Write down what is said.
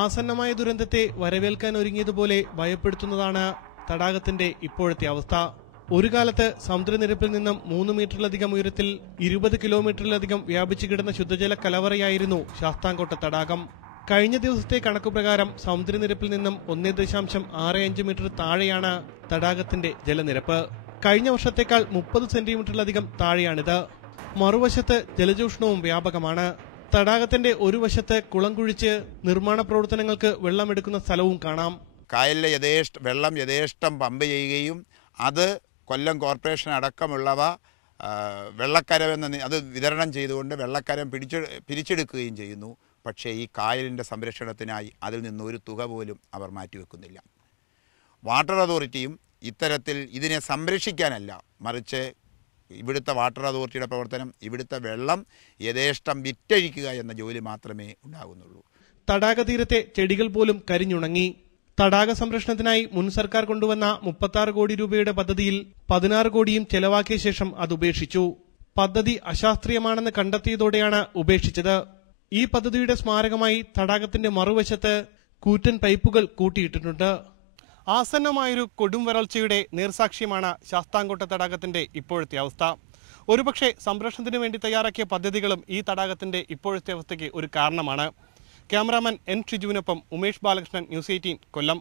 ആസന്നമായ ദുരന്തത്തെ വരവേൽക്കാൻ ഒരുങ്ങിയതുപോലെ ഭയപ്പെടുത്തുന്നതാണ് തടാകത്തിന്റെ ഇപ്പോഴത്തെ അവസ്ഥ. ഒരു കാലത്ത് സമുദ്രനിരപ്പിൽ നിന്നും 3 മീറ്ററിലധികം ഉയരത്തിൽ 20 കിലോമീറ്ററിലധികം വ്യാപിച്ചു കിടന്ന ശുദ്ധജല കലവറയായിരുന്നു ശാസ്താംകോട്ട തടാകം. കഴിഞ്ഞ ദിവസത്തെ കണക്കുപ്രകാരം സമുദ്രനിരപ്പിൽ നിന്നും 1.65 മീറ്റർ താഴെയാണ് തടാകത്തിന്റെ ജലനിരപ്പ്. കഴിഞ്ഞ വർഷത്തേക്കാൾ 30 സെന്റിമീറ്ററിലധികം താഴെയാണിത്. മറുവശത്ത് ജലചൂഷണവും വ്യാപകമാണ്. തടാകത്തിന്റെ ഒരു വശത്ത് കുളം കുഴിച്ച് നിർമ്മാണ പ്രവർത്തനങ്ങൾക്ക് വെള്ളമെടുക്കുന്ന സ്ഥലവും കാണാം. കായലിലെ വെള്ളം യഥേഷ്ടം പമ്പ് ചെയ്യുകയും അത് കൊല്ലം കോർപ്പറേഷൻ അടക്കമുള്ളവ വെള്ളക്കരമെന്ന് അത് വിതരണം ചെയ്തുകൊണ്ട് വെള്ളക്കരം പിരിച്ചെടുക്കുകയും ചെയ്യുന്നു. പക്ഷേ ഈ കായലിൻ്റെ സംരക്ഷണത്തിനായി അതിൽ നിന്ന് ഒരു തുക പോലും അവർ മാറ്റിവെക്കുന്നില്ല. വാട്ടർ അതോറിറ്റിയും ഇത്തരത്തിൽ ഇതിനെ സംരക്ഷിക്കാനല്ല, മറിച്ച് ഇവിടുത്തെ വാട്ടർ അതോറിറ്റിയുടെ പ്രവർത്തനം ഇവിടുത്തെ വെള്ളം യഥേഷ്ടം വിറ്റഴിക്കുക എന്ന ജോലി മാത്രമേ ഉണ്ടാകുന്നുള്ളൂ. തടാകതീരത്തെ ചെടികൾ പോലും കരിഞ്ഞുണങ്ങി. തടാക സംരക്ഷണത്തിനായി മുൻ സർക്കാർ കൊണ്ടുവന്ന 36 കോടി രൂപയുടെ പദ്ധതിയിൽ 16 കോടിയും ചെലവാക്കിയ ശേഷം അത് ഉപേക്ഷിച്ചു. പദ്ധതി അശാസ്ത്രീയമാണെന്ന് കണ്ടെത്തിയതോടെയാണ് ഉപേക്ഷിച്ചത്. ഈ പദ്ധതിയുടെ സ്മാരകമായി തടാകത്തിന്റെ മറുവശത്ത് കൂറ്റൻ പൈപ്പുകൾ കൂട്ടിയിട്ടിട്ടുണ്ട്. ആസന്നമായൊരു കൊടും വരൾച്ചയുടെ നേർസാക്ഷ്യമാണ് ശാസ്താംകോട്ട തടാകത്തിന്റെ ഇപ്പോഴത്തെ അവസ്ഥ. ഒരുപക്ഷെ സംരക്ഷണത്തിന് വേണ്ടി തയ്യാറാക്കിയ പദ്ധതികളും ഈ തടാകത്തിന്റെ ഇപ്പോഴത്തെ അവസ്ഥയ്ക്ക് ഒരു കാരണമാണ്. ക്യാമറാമാൻ എൻ ഷിജുവിനൊപ്പം ഉമേഷ് ബാലകൃഷ്ണൻ, ന്യൂസ് 18 കൊല്ലം.